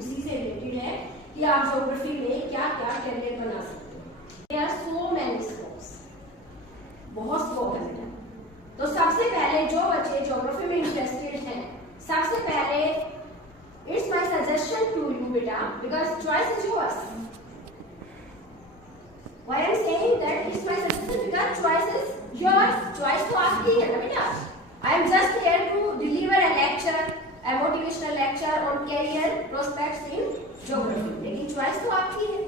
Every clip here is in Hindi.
उसी से रिलेटेड है कि आप ज्योग्राफी में क्या क्या करियर बना सकते हो। There are so many scopes, बहुत स्कोप है बेटा। तो सबसे पहले जो बच्चे ज्योग्राफी में इंटरेस्टेड हैं, सबसे पहले it's my suggestion to you बेटा, because choice is yours. Why I am saying that it's my suggestion because choice is yours. Choice तो आपकी है ना बेटा। I am just here to deliver a lecture, a motivational lecture on career prospects in geography, लेकिन चॉइस तो आपकी है।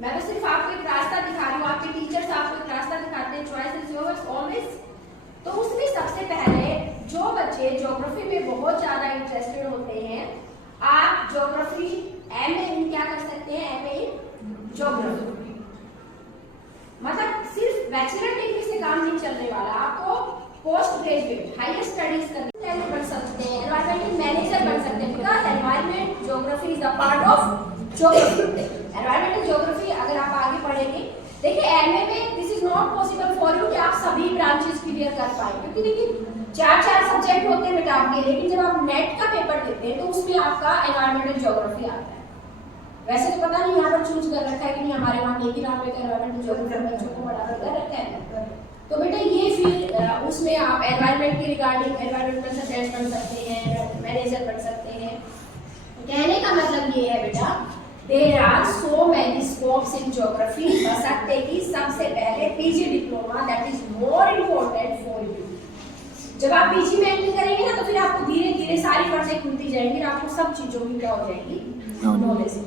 मैं तो सिर्फ आपको एक रास्ता दिखा रही हूँ, आपके टीचर्स आपको एक रास्ता दिखाते हैं, चॉइस इज योर्स ऑलवेज। तो उसमें सबसे पहले जो बच्चे ज्योग्राफी में बहुत ज्यादा इंटरेस्टेड होते हैं, आप ज्योग्राफी एमए इन क्या कर सकते हैं, एमए इन ज्योग्राफी। मतलब सिर्फ बैचलर डिग्री से काम नहीं चलने वाला, आपको पोस्ट ग्रेजुएट हायर स्टडीज करनी बन सकते हैं, एनवायरमेंटल मैनेजर बन सकते हैं, because environment geography is a part of geography. Environmental geography अगर आप आगे पढ़ेंगे, देखिए एमए में this is not possible for you कि आप सभी ब्रांचेस क्लियर कर पाए, क्योंकि देखिए चार सब्जेक्ट होते हैं बेटा आपके, लेकिन जब आप नेट का पेपर देते हैं तो उसमें आपका एनवायरमेंटल ज्योग्राफी आता है। वैसे तो पता नहीं यहाँ पर चूज कर रखा है कि नहीं, हमारे वहाँ एक ही नाम पे एनवायरमेंटल ज्योग्राफी बच्चों को पढ़ा कर रखा है। तो बेटा ये फिर उसमें आप एनवायरमेंट के रिगार्डिंग एनवायरमेंट कंसल्टेंट बन सकते हैं, मैनेजर बन सकते हैं। कहने का मतलब ये है बेटा, there are so many scopes in geography. बशर्ते कि सबसे पहले PG diploma, that is more important for you. जब आप पीजी में एंट्री करेंगे ना, तो फिर आपको धीरे धीरे सारी पर्दे खुलती जाएंगी, आपको सब चीजों की क्या हो जाएगी, नॉलेज।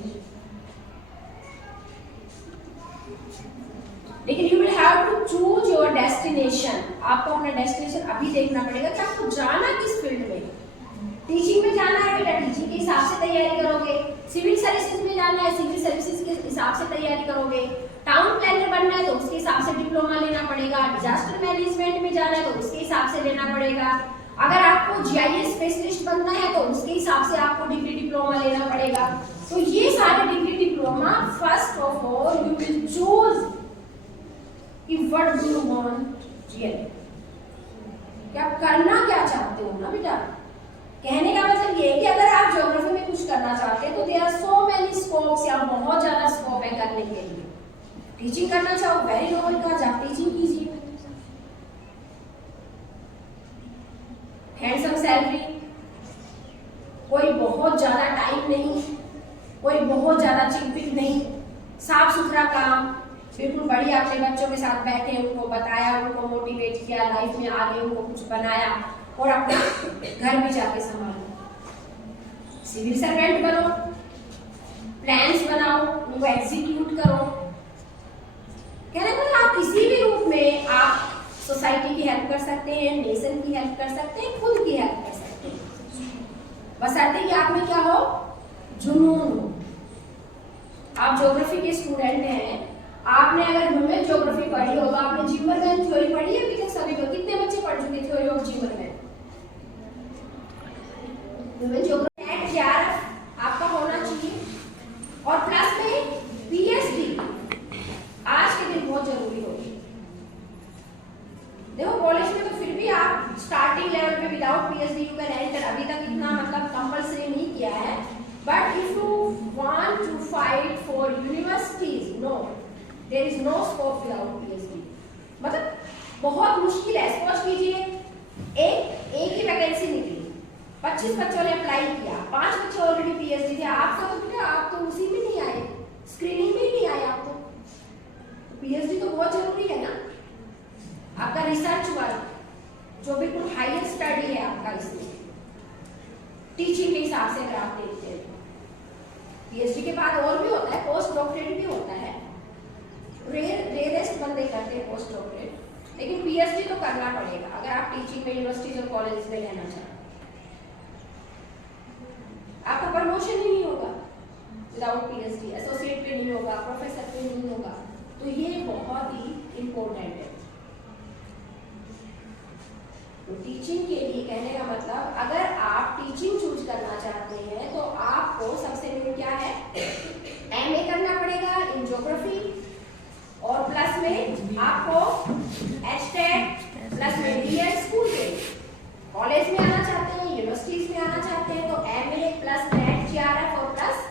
लेकिन you will have to choose your destination. आपको अपना डेस्टिनेशन अभी देखना पड़ेगा कि आपको जाना किस फील्ड में। टीचिंग में जाना है बेटा, टीचिंग के हिसाब से तैयारी करोगे। सिविल सर्विसेज में जाना है, सिविल सर्विसेज के हिसाब से तैयारी करोगे। टाउन प्लानर बनना है तो उसके हिसाब से डिप्लोमा लेना पड़ेगा। डिजास्टर मैनेजमेंट में जाना है तो उसके हिसाब से लेना पड़ेगा। अगर आपको जीआईएस स्पेशलिस्ट बनना है तो उसके हिसाब से आपको डिग्री डिप्लोमा लेना पड़ेगा। तो ये सारे degree diploma, first of all you will choose कि what do you want really, कि आप करना क्या चाहते हो ना बेटा। कहने का मतलब ये है कि अगर आप ज्योग्राफी में कुछ करना चाहते हैं तो there are so many scopes, या बहुत ज्यादा स्कोप है करने के लिए। टीचिंग करना चाहो, वेरी नोबल का आप टीचिंग कीजिए, हैंडसम सैलरी, कोई बहुत ज्यादा टाइम नहीं, कोई बहुत ज्यादा चिकपिक नहीं, साफ सुथरा काम, बिल्कुल बढ़िया। अपने बच्चों के साथ बैठे, उनको बताया, उनको मोटिवेट किया, लाइफ में आगे उनको कुछ बनाया और अपना घर भी जाके संभालो। सिविल सर्वेंट बनो, प्लान्स बनाओ, उनको एग्जीक्यूट करो। कहने को आप किसी भी रूप में आप सोसाइटी की हेल्प कर सकते हैं, नेशन की हेल्प कर सकते हैं, खुद की हेल्प कर सकते हैं, बशर्ते कि आप में क्या हो, जुनून हो। आप ज्योग्राफी के स्टूडेंट हैं, आपने अगर ह्यूमन ज्योग्राफी पढ़ी हो तो आपने जिमरमैन थ्योरी पढ़ी है अभी तक सभी को? कितने बच्चे पढ़ चुके theory of Zimmerman? Human geography net 11 आपका होना चाहिए, और प्लस में पीएचडी आज के दिन बहुत जरूरी होगी। देखो कॉलेज में तो फिर भी आप स्टार्टिंग लेवल पे without PhD you can enter, अभी तक इतना मतलब कंपल्सरी नहीं किया है। But if you want to fight for universities, no, there is no scope without PhD. मतलब बहुत मुश्किल है। सपोज कीजिए एक ही वैकेंसी निकली, 25 बच्चों ने अप्लाई किया, 5 बच्चे ऑलरेडी पीएचडी थे। आपका तो बेटा आप तो उसी में नहीं आए, स्क्रीनिंग में ही नहीं आए आप तो पीएचडी तो बहुत जरूरी है ना। आपका रिसर्च वर्क जो बिल्कुल हायर स्टडी है आपका, इसमें टीचिंग के हिसाब से अगर आप देखते हैं, पीएचडी के बाद और भी होता है, पोस्ट डॉक्टरेट भी होता है। रेयरेस्ट बंदे करते हैं पोस्ट डॉक्टरेट, लेकिन पीएचडी तो करना पड़ेगा अगर आप टीचिंग में यूनिवर्सिटीज और कॉलेज में लेना चाहते। आपका प्रमोशन ही नहीं होगा विदाउट पीएचडी, एसोसिएट पे नहीं होगा, प्रोफेसर पे नहीं होगा। तो ये बहुत ही इंपॉर्टेंट है। तो टीचिंग के लिए कहने का मतलब, अगर आप टीचिंग चूज करना चाहते हैं तो आपको सबसे मेन क्या है, एमए करना पड़ेगा इन ज्योग्राफी, और प्लस में आपको एचटेट, प्लस में डीएड स्कूल के कॉलेज में आना चाहते हैं, यूनिवर्सिटीज में आना चाहते हैं तो एमए प्लस नेट जीआरएफ और प्लस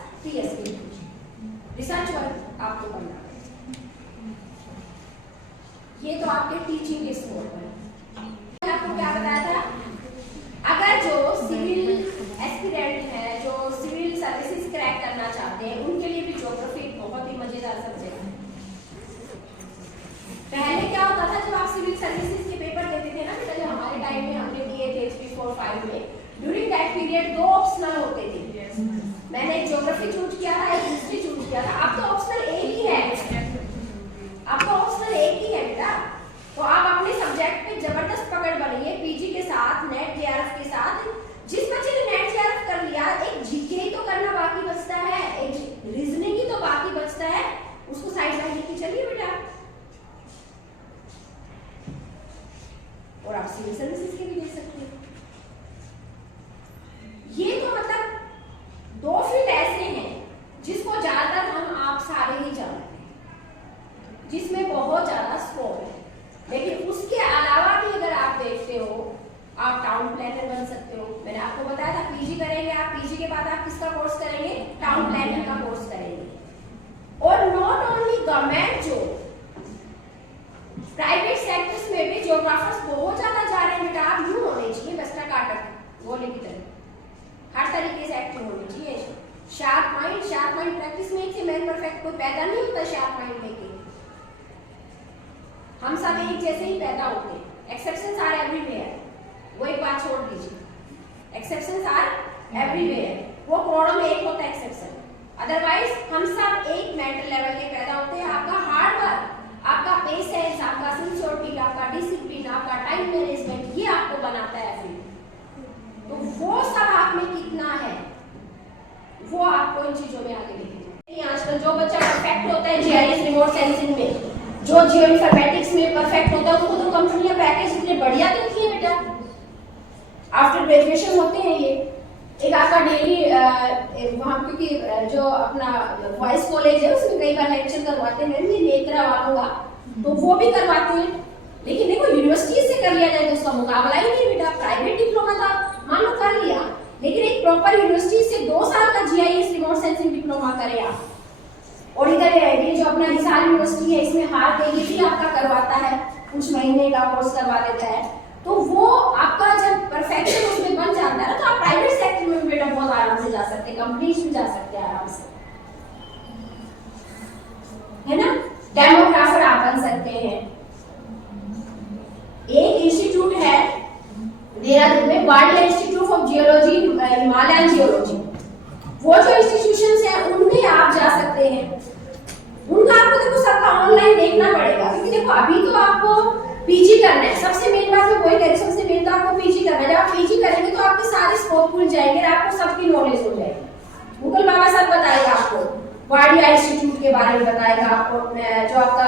ये तो आपके टीचिंग के स्कोर पर। आपको क्या बताया था, अगर जो सिविल एस्पिरेंट है, जो सिविल सर्विसेज क्रैक करना चाहते हैं, उनके लिए भी ज्योग्राफी बहुत ही मजेदार सब्जेक्ट है। पहले क्या होता था, जब आप सिविल सर्विसेज के पेपर देते थे ना बेटा, जो हमारे टाइम में हमने दिए थे 3, 4, 5 में, ड्यूरिंग दैट पीरियड 2 ऑप्शनल होते थे। मैंने ज्योग्राफी चूज किया था, एक हिस्ट्री चूज किया था। अब तो ऑप्शनल एक ही है, अब तो ऑप्शनल एक ही है बेटा। तो आप अपने सब्जेक्ट पे जबरदस्त पकड़ बनाइए, पीजी के साथ, नेट जेआरएफ के साथ। जिस बच्चे ने नेट जेआरएफ कर लिया, एक जीके ही तो करना बाकी बचता है, एक रीजनिंग ही तो बाकी बचता है, उसको साइड बाय लेके चलिए बेटा। और आप सिविल सर्विसेज के भी दे सकते हैं। ये तो मतलब 2 फील्ड ऐसे हैं जिसको ज्यादातर हम आप सारे ही जानते हैं, जिसमें बहुत ज्यादा स्कोप है। लेकिन उसके अलावा भी अगर आप देखते हो, आप टाउन प्लानर बन सकते हो। मैंने आपको बताया था पीजी करेंगे आप, पीजी के बाद आप किसका कोर्स करेंगे, टाउन प्लानिंग का कोर्स करेंगे। और not only government job, private sectors में भी जियोग्राफर्स बहुत ज्यादा जा रहे हैं बेटा। आप यूं होने चाहिए बस्ता काटक गोले की तरह, हर तरीके से एक्टिव होने चाहिए। शार्प माइंड प्रैक्टिस में से मैन परफेक्ट कोई पैदा नहीं होता शार्प माइंड लेके, हम सब एक जैसे ही पैदा होते हैं। एक्सेप्शंस आर एवरीवेयर, वो एक बात छोड़ दीजिए, एक्सेप्शंस आर एवरीवेयर, वो करोड़ों में एक होता है एक्सेप्शन। अदरवाइज हम सब एक मेंटल लेवल के पैदा होते हैं। आपका हार्ड वर्क, आपका पेशेंस, आपका सिंसियरिटी, आपका डिसिप्लिन, आपका टाइम मैनेजमेंट, ये आपको बनाता है फ्री। तो वो सब आप में कितना है, वो आपको इन चीजों में आगे दिखेगा। आजकल जो बच्चा परफेक्ट होता है जीआईएस रिमोट सेंसिंग में, जो जियो इन्फॉर्मेटिक्स में परफेक्ट होता है, उनको तो कंपनियां पैकेज इतने बढ़िया देती है बेटा। आफ्टर ग्रेजुएशन होते हैं ये। एक आपका डेली वहाँ, क्योंकि जो अपना वॉइस कॉलेज है उसमें कई बार लेक्चर करवाते हैं, मैं नेत्रा वालों का, तो वो भी करवाते हैं। लेकिन देखो यूनिवर्सिटी से कर लिया जाए तो उसका मुकाबला ही नहीं बेटा। प्राइवेट डिप्लोमा था, मान लो कर लिया, लेकिन एक प्रॉपर यूनिवर्सिटी से 2 साल का जीआईएस रिमोट सेंसिंग डिप्लोमा करें आप। और इधर ये जो अपना हिसार यूनिवर्सिटी है, इसमें हार्ट ये भी आपका करवाता है, कुछ महीने का कोर्स करवा देता है। तो वो आपका जब परफेक्शन उसमें बन जाता है तो आप प्राइवेट सेक्टर में बेटा बहुत आराम से जा सकते हैं, कंपनीज में जा सकते हैं आराम से, है ना। डेमोग्राफर आप बन सकते हैं। एक इंस्टीट्यूट है देहरादून में, wild institute of geology, Himalayan geology, वो जो इंस्टीट्यूशंस हैं उनमें आप जा सकते हैं। उनका आपको देखो सबका ऑनलाइन देखना पड़ेगा, क्योंकि देखो अभी तो आपको पीजी करना है। सबसे मेन बात मैं वही कह रही हूँ, सबसे मेन तो आपको पीजी करना है। जब आप पीजी करेंगे तो आपके सारे स्कोप खुल जाएंगे, आपको सबकी नॉलेज हो जाएगी। गूगल बाबा सब बताएगा आपको, वाडिया इंस्टीट्यूट के बारे में बताएगा आपको, जो आपका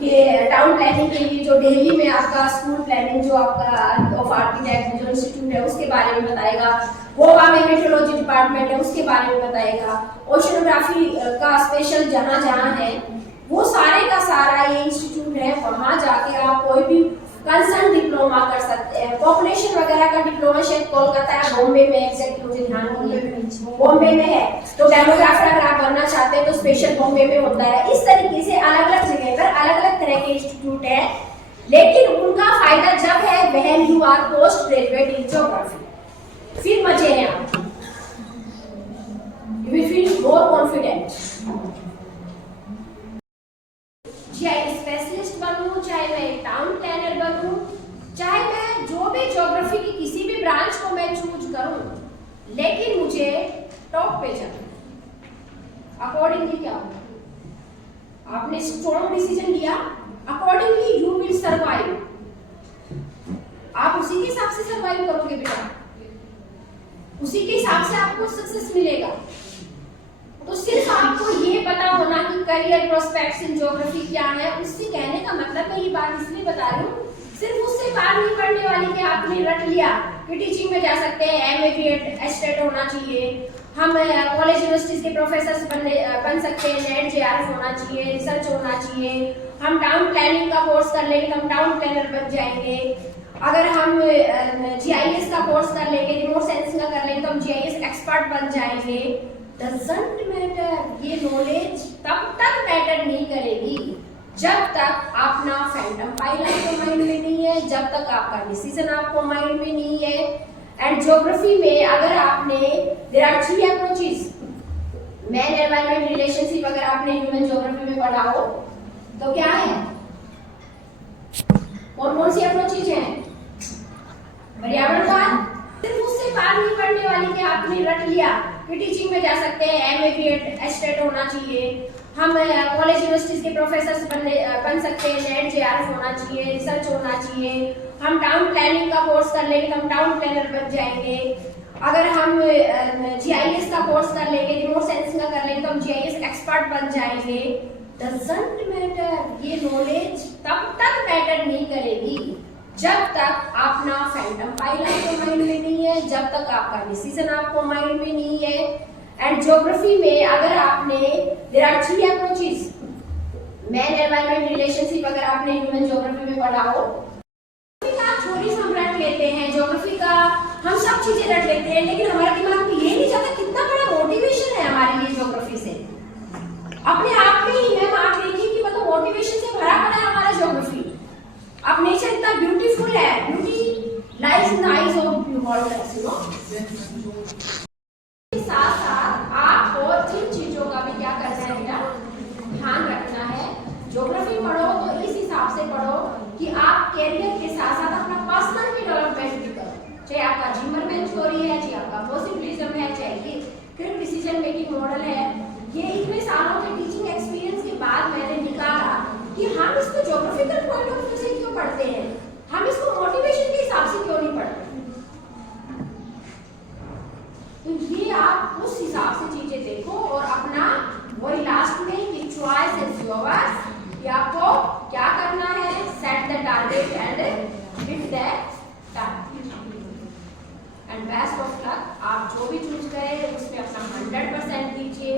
ये टाउन प्लानिंग के लिए जो दिल्ली में आपका स्कूल प्लानिंग जो आपका ऑफ आर्किटेक्ट जो इंस्टीट्यूट है उसके बारे में बताएगा। गोवा में मेट्रोलॉजी डिपार्टमेंट है उसके बारे में बताएगा। ओशनोग्राफी का स्पेशल जहाँ जहाँ है वो सारे का सारा ये इंस्टीट्यूट है, वहाँ जाके आप कोई भी कंसर्न डिप्लोमा कर सकते हैं। पॉपुलेशन वगैरह का डिप्लोमा शायद कोलकाता या बॉम्बे में, एग्जैक्ट मुझे ध्यान नहीं है, बॉम्बे में है। तो डेमोग्राफर अगर आप बनना चाहते हैं तो स्पेशल बॉम्बे में होता है। इस तरीके से अलग अलग जगह पर अलग अलग तरह के इंस्टीट्यूट है, लेकिन उनका फायदा जब है when you R post graduate in geography, फिर मजे हैं आप, you will feel more confident. चाहे स्पेशलिस्ट बनूं, चाहे मैं टाउन प्लानर बनूं, चाहे मैं जो भी ज्योग्राफी की किसी भी ब्रांच को मैं चूज करूं, लेकिन मुझे टॉप पे जाना। अकॉर्डिंगली क्या होगा, आपने स्ट्रॉन्ग डिसीजन लिया, अकॉर्डिंगली यू विल सर्वाइव। आप उसी के हिसाब से सर्वाइव करोगे बेटा, उसी के हिसाब से आपको सक्सेस मिलेगा। तो सिर्फ आपको ये पता होना कि करियर प्रोस्पेक्ट्स इन ज्योग्राफी क्या है, उससे कहने का मतलब मैं ये बात इसलिए बता रही हूँ, सिर्फ उससे बात नहीं पढ़ने वाली कि आपने रट लिया कि टीचिंग में जा सकते हैं, एमए बीएड एस्टेट होना चाहिए, हम कॉलेज यूनिवर्सिटीज के प्रोफेसर बन सकते हैं, नेट जेआरएफ होना चाहिए, रिसर्च होना चाहिए, हम टाउन प्लानिंग का कोर्स कर लेंगे तो हम टाउन प्लानर बन जाएंगे, अगर हम जीआईएस का कोर्स कर लेंगे, रिमोट सेंसिंग का कर लेंगे तो हम जीआईएस एक्सपर्ट बन जाएंगे। डजंट मैटर, ये नॉलेज तब तक मैटर नहीं करेगी जब तक अपना फैंटम फाइल आपको माइंड में नहीं है, जब तक आपका डिसीजन आपको माइंड में नहीं है। एंड ज्योग्राफी में अगर आपने there are 3 approaches, man environment relationship अगर आपने ह्यूमन ज्योग्राफी में पढ़ा हो तो क्या है, कौन कौन सी अप्रोचेज हैं? पर्यावरणवाद, सिर्फ उससे बात नहीं पढ़ने वाली कि आपने रट लिया कि टीचिंग में जा सकते हैं, एमए बीएड एस्टेट होना चाहिए, हम कॉलेज यूनिवर्सिटीज के प्रोफेसर बन सकते हैं, नेट जेआरएफ होना चाहिए, रिसर्च होना चाहिए, हम टाउन प्लानिंग का कोर्स कर लेंगे तो हम टाउन प्लानर बन जाएंगे, अगर हम जीआईएस का कोर्स कर लेंगे, रिमोट सेंसिंग का कर लेंगे तो हम जीआईएस एक्सपर्ट बन जाएंगे। डजंट मैटर, ये नॉलेज तब तक मैटर नहीं करेगी जब तक अपना फैंटम फाइल आपको माइंड में नहीं है, जब तक आपका डिसीजन आपको माइंड में नहीं है। एंड ज्योग्राफी में अगर आपने there are 3 approaches, man environment relationship अगर आपने ह्यूमन ज्योग्राफी में पढ़ा हो, थ्योरी हम रट लेते हैं, ज्योग्राफी का हम सब चीजें रट लेते हैं, लेकिन हमारा दिमाग में ये नहीं जाता कितना बड़ा मोटिवेशन है हमारे लिए ज्योग्राफी से। अपने आप में ही मैम आप देखिए कि मतलब मोटिवेशन से भरा पड़ा है हमारा ज्योग्राफी। अब नेचर इतना ब्यूटीफुल है, beauty lies in the eyes of beholders, you know. साथ साथ आपको जिन चीजों का भी क्या करना है बेटा, ध्यान रखना है। ज्योग्राफी पढ़ो तो इस हिसाब से पढ़ो कि आप कैरियर के साथ साथ अपना पर्सनल भी डेवलपमेंट भी करो, चाहे आपका जिमरमैन थ्योरी है, चाहे आपका पॉसिबिलिज्म है, चाहे ये क्विक डिसीजन मेकिंग मॉडल है। ये इतने सालों के टीचिंग एक्सपीरियंस के बाद मैंने निकाला कि हम इसको ज्योग्राफिकल पॉइंट ऑफ व्यू से क्यों पढ़ते हैं, हम इसको मोटिवेशन के हिसाब से क्यों नहीं पढ़ते। तो ये आप उस हिसाब से चीजें देखो और अपना वही लास्ट में कि चॉइस इज योर्स, कि आपको क्या करना है, set the target and hit that target. And best of luck, आप जो भी चूज करें उसमें अपना 100% दीजिए।